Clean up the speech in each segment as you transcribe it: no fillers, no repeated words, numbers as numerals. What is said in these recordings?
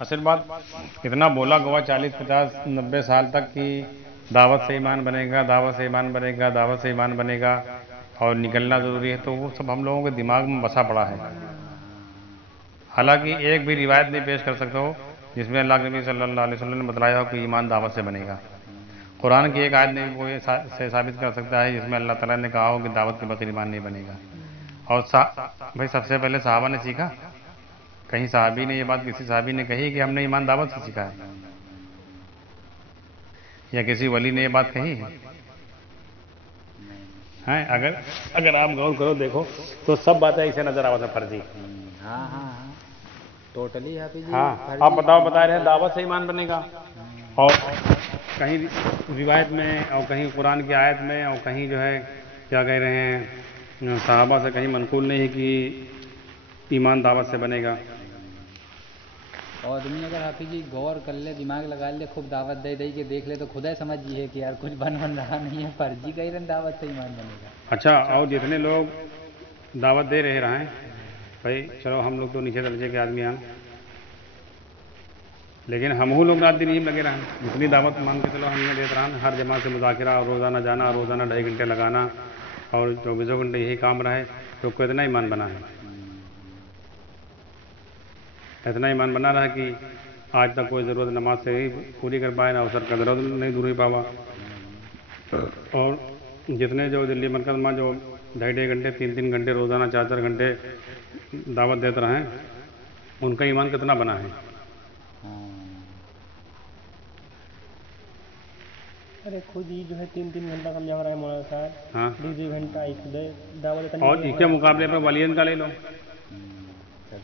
اصل بات اتنا بولا گوا 40 50 90 سال تک کہ دعوت سے ایمان بنے گا، دعوت سے ایمان بنے گا، دعوت سے ایمان بنے گا اور نکلنا ضروری ہے، تو وہ سب ہم لوگوں کے دماغ میں بسا پڑا ہے۔ حالانکہ ایک بھی روایت نہیں پیش کر سکتا ہو جس میں اللہ کے نبی صلی اللہ علیہ وسلم نے بتلایا ہو کہ ایمان دعوت سے بنے گا۔ قرآن کی ایک آیت نہیں کوئی سے ثابت کر سکتا ہے جس میں اللہ تعالیٰ نے کہا ہو کہ دعوت کے بغیر ایمان نہیں بنے گا۔ اور بھائی سب سے پہلے صحابہ نے سیکھا، کہیں صحابی نے یہ بات کسی صحابی نے کہی کہ ہم نے ایمان دعوت سے سیکھا ہے، یا کسی ولی نے یہ بات کہی ہے؟ ہیں اگر آپ غور کرو دیکھو تو سب باتیں ایسے نظر آوت ہے فرضی۔ ہاں ہاں ہاں ٹوٹلی حافظ جی ہاں فرضی آپ بتا رہے ہیں دعوت سے ایمان بنے گا، اور کہیں روایت میں اور کہیں قرآن کی آیت میں اور کہیں جو ہے کیا کہہ رہے ہیں صحابہ سے کہیں منقول نہیں کہ ایمان دعوت سے بنے گا۔ اور آدمی اگر حافظ جی غور کر لے، دماغ لگا لے، خوب دعوت دے دے کے دیکھ لے تو خدا سمجھ جیے کہ یار کچھ بن رہا نہیں ہے، فرضی کہہ رہے ہیں دعوت سے ایمان بنے گا۔ اچھا، اور جتنے لوگ دعوت دے رہے ہیں بھائی چلو ہم لوگ تو نیچے درجے کے آدمی ہیں، لیکن ہم لوگ رات دن نہیں لگے رہے ہیں، جتنی دعوت مان کے چلو ہم نے دیتے رہا، ہر جماعت سے مذاکرہ اور روزانہ جانا، روزانہ 2.5 گھنٹے لگانا اور 24 گھنٹے یہی کام رہے تو کو اتنا ایمان بنا ہے، اتنا ایمان بنا رہا کہ آج تک کوئی ضرورت نماز سے ہی پوری کر پائے، نہ اسر کا ضرورت نہیں دور ہی پاوا۔ اور جتنے جو دلی مرکز میں جو 2.5 گھنٹے 3 گھنٹے روزانہ 4 گھنٹے دعوت دیتے رہے ان کا ایمان کتنا بنا ہے؟ ارے خود ہی جو ہے 3 گھنٹہ کم جا رہا ہے مولانا صاحب، ہاں 2 گھنٹہ دعوت اور اس کے مقابلے پر ولیین کا لے لو،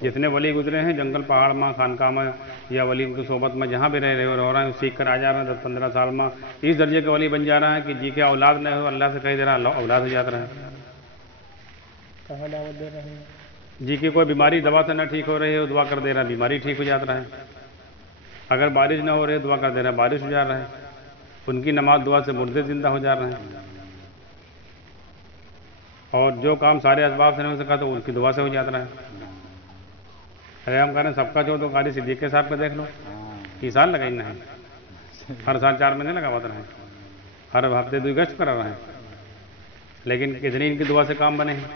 جتنے ولی گزرے ہیں جنگل پہاڑ میں خانقاہ میں یا ولی کی صحبت میں جہاں بھی رہ رہے ہیں سیکھ کر آ جا رہے ہیں 10 15 سال میں اس درجے کے ولی بن جا رہا ہے کہ جی کے اولاد نہیں ہو اللہ سے کہہ دے رہا اللہ اولاد ہو جاتا رہا ہے۔ کہاں دعوت دے رہے ہیں؟ جی کی کوئی بیماری دوا سے نہ ٹھیک ہو رہی ہے دعا کر دے رہا ہے بیماری ٹھیک ہو جاتا ہے، اگر بارش نہ ہو رہی ہے دعا کر دے رہا ہے بارش ہو جا رہا ہے، ان کی نماز دعا سے مردے زندہ ہو جا رہے ہیں، اور جو کام سارے اسباب سے نہیں ہو سکا تو ان کی دعا سے ہو جاتا ہے۔ ارے ہم کہہ رہے ہیں سب کا جو تو قاری صدیق صاحب کا دیکھ لو، کی سال لگا ہی نہیں، ہر سال 4 مہینے لگا ہوتا رہے، ہر ہفتے 2 گشت کرا رہے ہیں، لیکن کتنی ان کی دعا سے کام بنے ہیں،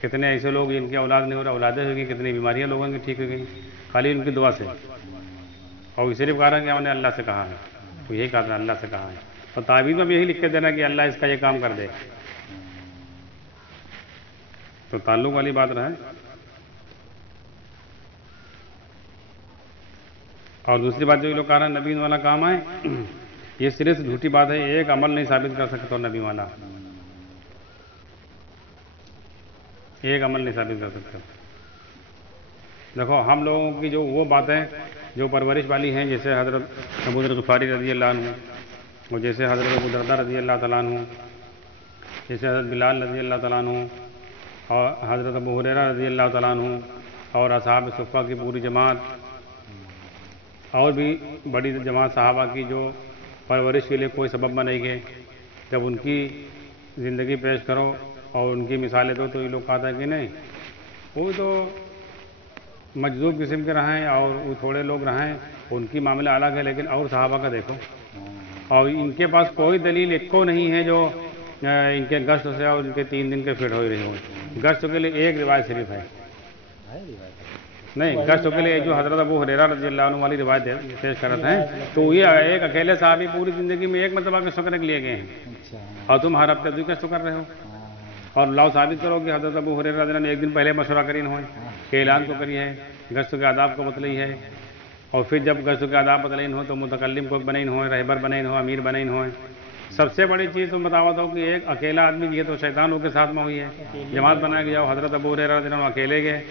کتنے ایسے لوگ ان کی اولاد نہیں ہو رہا اولادیں ہو گئی، کتنی بیماریاں لوگوں کی ٹھیک ہو گئی خالی ان کی دعا سے، اور صرف کہہ رہا ہے کہ ہم نے اللہ سے کہا ہے، تو یہی کہا تھا اللہ سے کہا ہے، اور تعویذ میں بھی یہی لکھ کے دینا کہ اللہ اس کا یہ کام کر دے، تو تعلق والی بات رہے۔ اور دوسری بات جو یہ لوگ کہہ رہے ہیں نبی والا کام ہے یہ صرف جھوٹی بات ہے، ایک عمل نہیں ثابت کر سکتا نبی والا، ایک عمل نہیں ثابت کر سکتا۔ دیکھو ہم لوگوں کی جو وہ باتیں جو پرورش والی ہیں جیسے حضرت ابو ذر غفاری رضی اللہ عنہ، اور جیسے حضرت ابو دردہ رضی اللہ تعالیٰ عنہ، جیسے حضرت بلال رضی اللہ تعالیٰ عنہ، اور حضرت ابو ہریرہ رضی اللہ تعالیٰ عنہ، اور اصحاب صفہ کی پوری جماعت، اور بھی بڑی جماعت صحابہ کی جو پرورش کے لیے کوئی سبب بنے گے، جب ان کی زندگی پیش کرو اور ان کی مثالیں دو تو یہ لوگ کہتا ہے کہ نہیں وہ تو مجذوب قسم کے رہیں اور وہ تھوڑے لوگ رہیں ان کی معاملہ الگ ہے، لیکن اور صحابہ کا دیکھو، اور ان کے پاس کوئی دلیل ایک کو نہیں ہے جو ان کے گشت سے اور ان کے 3 دن کے فٹ ہو رہی ہوں، گشت کے لیے ایک روایت صرف ہے، نہیں گشت کے لیے جو حضرت ابو ہریرہ رضی اللہ عنہ والی روایت پیش کرتے ہیں تو یہ ایک اکیلے صحابی پوری زندگی میں ایک مرتبہ کے شکر کے لیے گئے ہیں، اور تم ہر ہفتے 2 کا شکر رہے ہو، اور لاؤ ثابت کرو کہ حضرت ابو ہریرہ رضی اللہ عنہ نے ایک دن پہلے مشورہ کرین ہوئے کہ اعلان کو کری ہے، گشت کے آداب کو بتلائی ہے، اور پھر جب گشت کے آداب بتلائن ہو تو متکلم کو بنائن ہوئے، رہبر بنائن ہو، امیر بنائن ہوئے، سب سے بڑی چیز تم بتاوت ہو کہ ایک اکیلا آدمی یہ تو شیطانوں کے ساتھ میں ہوئی ہے، جماعت بنا کے جاؤ، حضرت ابو ہریرہ رضی اللہ عنہ اکیلے گئے،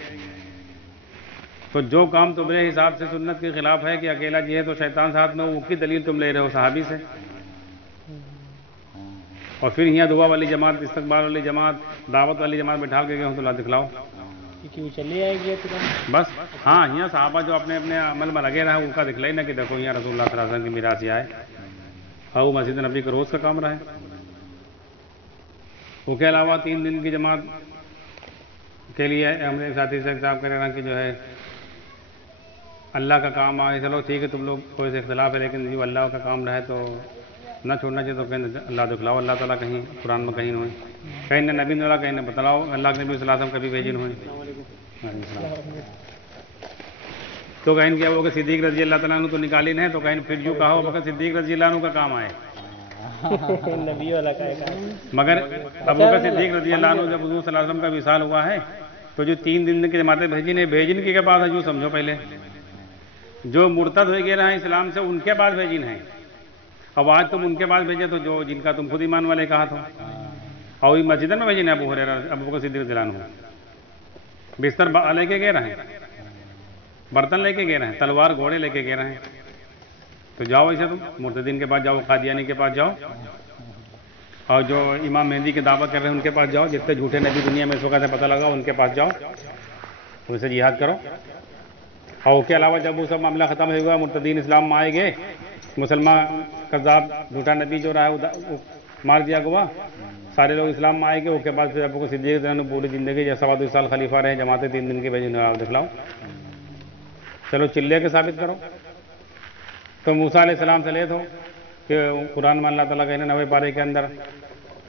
تو جو کام تمہارے حساب سے سنت کے خلاف ہے کہ اکیلا جی ہے تو شیطان ساتھ میں، وہ کی دلیل تم لے رہے ہو صحابی سے، اور پھر یہاں دعا والی جماعت، استقبال والی جماعت، دعوت والی جماعت بٹھا کے گئے ہوں تو لا دکھلاؤ کہ وہ چلے آئے گے تو بس۔ ہاں یہاں صحابہ جو اپنے اپنے عمل میں لگے رہے ان کا دکھلائی نہ کہ دیکھو یہاں رسول اللہ صلی اللہ علیہ وسلم کی میراث یہ آئے، اور وہ مسجد نبی کے روز کا کام رہے، وہ کے علاوہ 3 دن کی جماعت کے لیے ہم نے ساتھی سے صاحب کر رہے ہیں کہ جو ہے اللہ کا کام آئے چلو ٹھیک ہے تم لوگ کوئی سے اختلاف ہے لیکن جو اللہ کا کام رہے تو نہ چھوڑنا چاہیے. تو کہیں اللہ دکھلاؤ اللہ تعالیٰ کہیں قرآن میں کہیں نہ ہوئے, کہیں نہ نبی اللہ کہیں نہ بتلاؤ اللہ کے نبی صلی اللہ علیہ وسلم کبھی بھیجی نہ ہوئے. تو کہیں کیا وہ کہ صدیق رضی اللہ تعالیٰ عنہ تو نکالی نہیں تو کہیں پھر یوں کہا ہو مگر صدیق رضی اللہ عنہ کا کام آئے. نبی والا کا ہے مگر ابو بکر صدیق رضی اللہ عنہ جب حضور صلی اللہ علیہ وسلم کا وصال ہوا ہے تو جو 3 دن کی جماعتیں بھیجن کی بعد ہے, یوں سمجھو پہلے جو مرتد ہوئے گئے رہے ہیں اسلام سے ان کے بعد بھیجن ہیں. اب آج تم ان کے بعد بھیجے تو جو جن کا تم خود ایمان والے کہا تھا, اور وہی مسجد میں بھیجن ہے ابو ہریرہ ابو بکر صدیق رضی اللہ عنہ بستر لے کے گئے رہے ہیں, برتن لے کے گئے رہے ہیں, تلوار گھوڑے لے کے گئے رہے ہیں. تو جاؤ ایسے تم مرتدین کے پاس جاؤ, قادیانی کے پاس جاؤ, اور جو امام مہدی کے دعویٰ کر رہے ہیں ان کے پاس جاؤ, جتنے جھوٹے نبی دنیا میں اس وقت سے پتہ لگا ان کے پاس جاؤ, ان سے جہاد کرو. اور اس کے علاوہ جب وہ سب معاملہ ختم ہو گیا مرتدین اسلام میں آئے گئے, مسلمان کذاب جھوٹا نبی جو رہا ہے وہ مار دیا گوا, سارے لوگ اسلام میں آئے گئے. اس کے بعد پھر ابو بکر صدیق رضی اللہ عنہ پوری زندگی جیسا 2 سال خلیفہ رہے, جماعتیں 3 دن کے بھیجن آپ دکھلاؤ. چلو چلے کے ثابت کرو. تو موسیٰ علیہ السلام سے لے دو کہ قرآن میں اللہ تعالیٰ کہنے 90 پارے کے اندر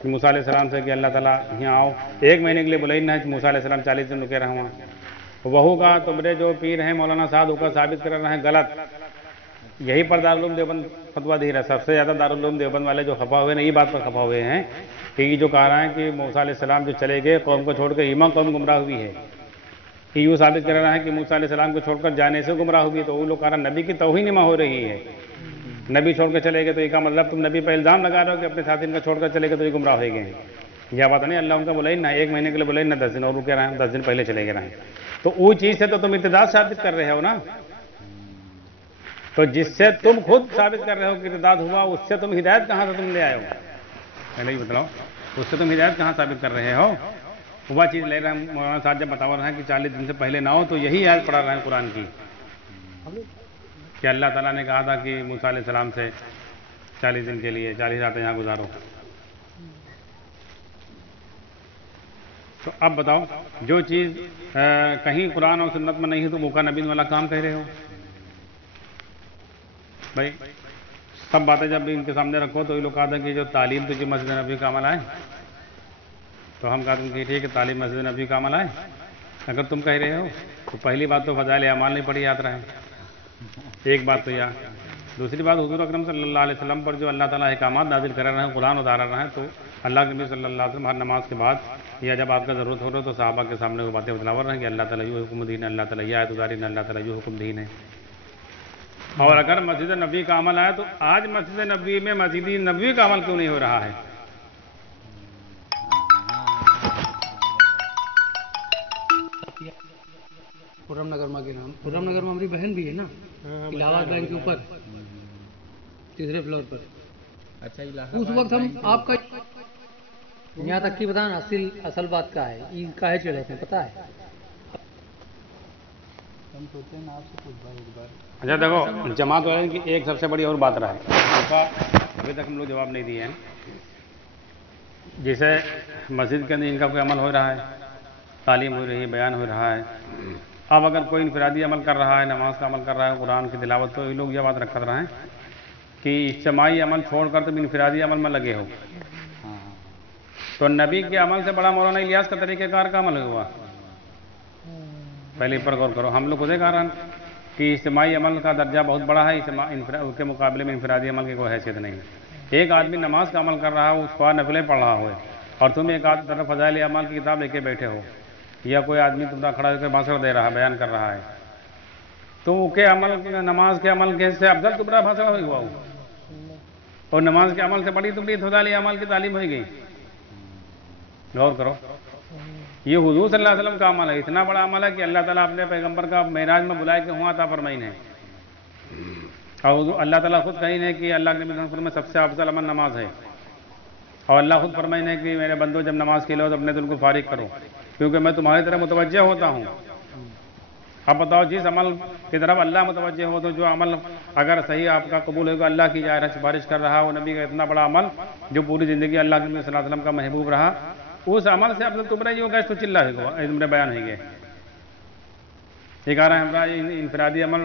موسیٰ علیہ السلام سے کہ اللہ تعالیٰ یہاں آؤ, 1 مہینے کے لیے بلائن نہ ہے. موسیٰ علیہ السلام 40 دن رکے رہے وہاں. وہو کا تمہارے جو پیر ہیں مولانا صاحب کا ثابت کر رہے ہیں غلط. یہی پر دارالعلوم دیوبند فتویٰ دے رہا ہے. سب سے زیادہ دارالعلوم دیوبند والے جو خفا ہوئے ہیں یہ بات پر خفا ہوئے ہیں کہ یہ جو کہہ رہا ہے کہ موسیٰ علیہ السلام جو چلے گئے قوم کو چھوڑ کر ایمان قوم گمراہ ہوئی ہے, کہ یوں ثابت کر رہا ہے کہ موسیٰ علیہ السلام کو چھوڑ کر جانے سے گمراہ ہوئی. تو وہ لوگ کہہ رہا نبی کی توہین میں ہو رہی ہے, نبی چھوڑ کے چلے گئے تو یہ کا مطلب تم نبی پہ الزام لگا رہے ہو کہ اپنے ساتھی کا چھوڑ کر چلے گئے تو یہ گمراہ ہو گئے ہیں. یہ بات نہیں, اللہ ان کا بلائن نہ 1 مہینے کے لیے بلائن نہ 10 دن اور رکے رہے ہیں, 10 دن پہلے چلے گئے رہے. تو وہ چیز سے تو تم ارتداد ثابت کر رہے ہو نا. تو جس سے تم خود ثابت کر رہے ہو کہ ارتداد ہوا اس سے تم ہدایت کہاں سے تم لے آئے ہو, پہلے ہی بتلاؤ اس سے تم ہدایت کہاں ثابت کر رہے ہو. وہ چیز لے رہے ہیں مولانا صاحب جب بتا رہے ہیں کہ 40 دن سے پہلے نہ ہو تو یہی آیت پڑھا رہے ہیں قرآن کی کہ اللہ تعالیٰ نے کہا تھا کہ موسیٰ علیہ السلام سے 40 دن کے لیے 40 راتیں یہاں گزارو. تو اب بتاؤ جو چیز کہیں قرآن اور سنت میں نہیں ہے تو موقع نبی والا کام کہہ رہے ہو بھائی. سب باتیں جب ان کے سامنے رکھو تو یہ لوگ کہتے ہیں کہ جو تعلیم تجھے مسجد نبی کا عمل آئے, تو ہم کہتے ہیں کہ ٹھیک ہے تعلیم مسجد نبی کا عمل آئے. اگر تم کہہ رہے ہو تو پہلی بات تو فضائل اعمال نہیں پڑھی یاد رہے, ایک بات تو یا دوسری بات حضور اکرم صلی اللہ علیہ وسلم پر جو اللہ تعالیٰ احکامات نازل کر رہے ہیں, قرآن اتار رہے ہیں, تو اللہ کے نبی صلی اللہ علیہ وسلم ہر نماز کے بعد یا جب آپ کا ضرورت ہو رہا تو صحابہ کے سامنے وہ باتیں بتلاور رہے ہیں کہ اللہ تعالیٰ یہ حکم دین ہے, اللہ تعالیٰ یہ آیت اتاری ہے, اللہ تعالیٰ یہ حکم دین ہے. اور اگر مسجد نبی کا عمل آیا تو آج مسجد نبی میں مسجد نبوی کا عمل کیوں نہیں ہو رہا ہے؟ پورم نگر ماں کے نام پورم نگر میں ہماری بہن بھی ہے نا, الہ آباد بینک کے اوپر 3رے فلور پر. اچھا اس وقت ہم آپ کا یہاں تک کی بتانا اصل بات کا ہے, عید کا ہے چڑھے تھے پتہ ہے. ہم سوچتے ہیں آپ سے پوچھ ایک بار. اچھا دیکھو جماعت والے کی ایک سب سے بڑی اور بات رہا ہے, ابھی تک ہم لوگ جواب نہیں دیے ہیں. جیسے مسجد کے اندر ان کا کوئی عمل ہو رہا ہے, تعلیم ہو رہی ہے, بیان ہو رہا ہے. اب اگر کوئی انفرادی عمل کر رہا ہے, نماز کا عمل کر رہا ہے, قرآن کی تلاوت, تو یہ لوگ یہ بات رکھت رہے ہیں کہ اجتماعی عمل چھوڑ کر تم انفرادی عمل میں لگے ہو. تو نبی کے عمل سے بڑا مولانا الیاس کا طریقہ کار کا عمل ہوا. پہلے پر غور کرو, ہم لوگ خود کہہ رہے ہیں کہ اجتماعی عمل کا درجہ بہت بڑا ہے, اس کے مقابلے میں انفرادی عمل کی کوئی حیثیت نہیں. ایک آدمی نماز کا عمل کر رہا ہو, اس کو نفلیں پڑھ رہا ہو, اور تم ایک آدھ طرف فضائل اعمال کی کتاب لے کے بیٹھے ہو, یا کوئی آدمی تمہارا کھڑا ہو کر بھاشڑ دے رہا ہے, بیان کر رہا ہے, تو کے عمل نماز کے عمل کے سے افضل تمہارا بھاشڑ ہوا ہو, اور نماز کے عمل سے بڑی تمہاری فضائل اعمال کی تعلیم ہو گئی. غور کرو, یہ حضور صلی اللہ علیہ وسلم کا عمل ہے, اتنا بڑا عمل ہے کہ اللہ تعالیٰ اپنے پیغمبر کا معراج میں بلائے کہ ہوا عطا فرمائن ہے. اور اللہ تعالیٰ خود کہیں ہے کہ اللہ کے نبی صلی اللہ علیہ وسلم میں سب سے افضل عمل نماز ہے. اور اللہ خود فرمائن ہے کہ میرے بندو جب نماز کے لو تو اپنے دل کو فارغ کرو, کیونکہ میں تمہاری طرف متوجہ ہوتا ہوں. اب بتاؤ جس عمل کی طرف اللہ متوجہ ہو, تو جو عمل اگر صحیح آپ کا قبول ہوگا, اللہ کی ظاہر سفارش کر رہا, وہ نبی کا اتنا بڑا عمل جو پوری زندگی اللہ کے نبی صلی اللہ علیہ وسلم کا محبوب رہا, اس عمل سے اب تمہارا یہ ہوگا, اس تو چلا ہے تمہارے بیان ہوئی گئے. یہ کہہ رہے ہیں ہمارا انفرادی عمل